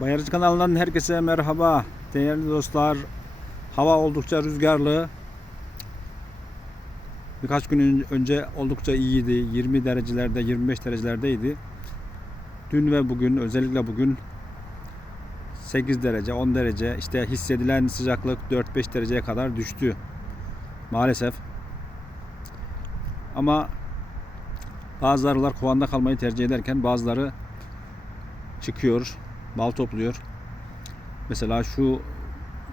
Bayarıcı kanalından herkese merhaba. Değerli dostlar, hava oldukça rüzgarlı. Birkaç gün ön- önce oldukça iyiydi. 20 derecelerde, 25 derecelerdeydi. Dün ve bugün, özellikle bugün 8 derece, 10 derece, işte hissedilen sıcaklık 4-5 dereceye kadar düştü. Maalesef. Ama bazı arılar kovanda kalmayı tercih ederken bazıları çıkıyor, bal topluyor. Mesela şu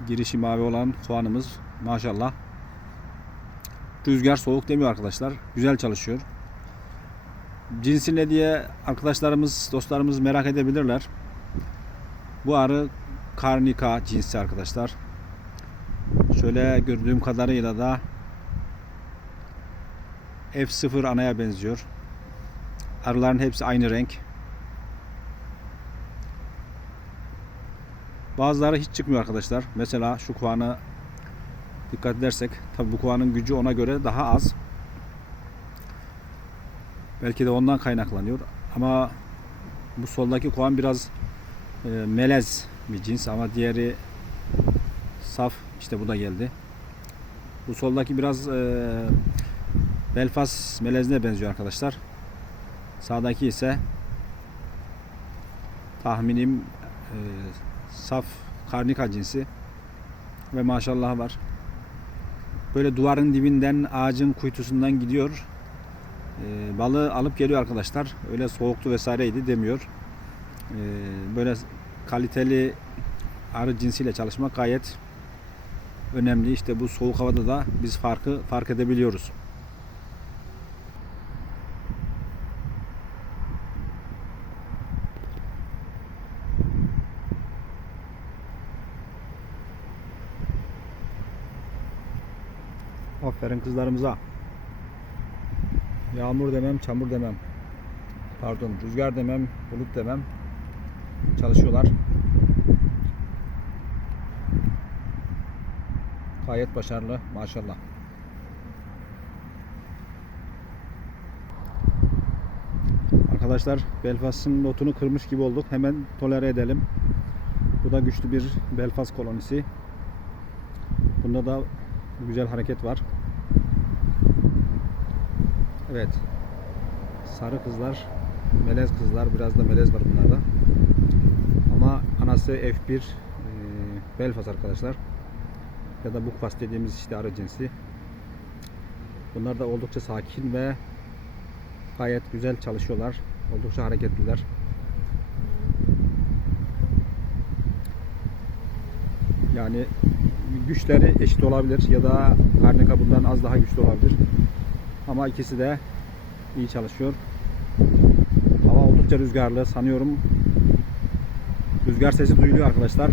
girişi mavi olan kovanımız maşallah rüzgar soğuk demiyor arkadaşlar. Güzel çalışıyor. Cinsi ne diye arkadaşlarımız, dostlarımız merak edebilirler. Bu arı karnika cinsi arkadaşlar. Şöyle gördüğüm kadarıyla da F0 anaya benziyor. Arıların hepsi aynı renk. Bazıları hiç çıkmıyor arkadaşlar. Mesela şu kovanı dikkat edersek tabi bu kovanın gücü ona göre daha az. Belki de ondan kaynaklanıyor. Ama bu soldaki kovan biraz e, melez bir cins ama diğeri saf. İşte bu da geldi. Bu soldaki biraz e, Belfast melezine benziyor arkadaşlar. Sağdaki ise tahminim e, saf karnika cinsi ve maşallah var. Böyle duvarın dibinden ağacın kuytusundan gidiyor. E, balığı alıp geliyor arkadaşlar. Öyle soğuktu vesaireydi demiyor. E, böyle kaliteli arı cinsiyle çalışmak gayet önemli. İşte bu soğuk havada da biz farkı fark edebiliyoruz. Aferin kızlarımıza. Yağmur demem, çamur demem. Pardon, rüzgar demem, bulut demem. Çalışıyorlar. Gayet başarılı maşallah. Arkadaşlar Belfast'ın notunu kırmış gibi olduk. Hemen tolere edelim. Bu da güçlü bir Belfast kolonisi. Bunda da güzel hareket var. Evet. Sarı kızlar, melez kızlar, biraz da melez var bunlarda. Ama anası F1 e, Belfast arkadaşlar. Ya da Bukfast dediğimiz işte arı cinsi. Bunlar da oldukça sakin ve gayet güzel çalışıyorlar. Oldukça hareketliler. Yani güçleri eşit olabilir ya da karnika bundan az daha güçlü olabilir. Ama ikisi de iyi çalışıyor. Hava oldukça rüzgarlı. Sanıyorum rüzgar sesi duyuluyor arkadaşlar.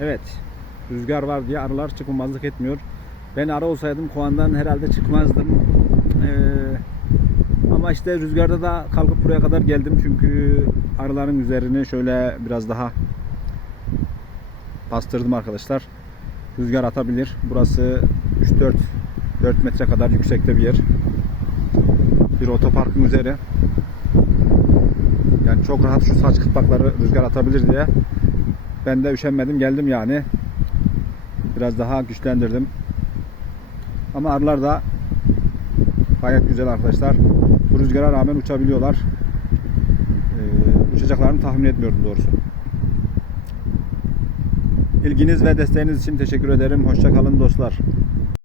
Evet. Rüzgar var diye arılar çıkmamazlık etmiyor. Ben arı olsaydım kovandan herhalde çıkmazdım. Ee, ama işte rüzgarda da kalkıp buraya kadar geldim. Çünkü arıların üzerini şöyle biraz daha bastırdım arkadaşlar. Rüzgar atabilir. Burası 3-4 4 metre kadar yüksekte bir yer. Bir otoparkın üzeri. Yani çok rahat şu saç kırpakları rüzgar atabilir diye. Ben de üşenmedim geldim yani. Biraz daha güçlendirdim. Ama arılar da gayet güzel arkadaşlar. Bu rüzgara rağmen uçabiliyorlar. Ee, uçacaklarını tahmin etmiyordum doğrusu. İlginiz ve desteğiniz için teşekkür ederim. Hoşça kalın dostlar.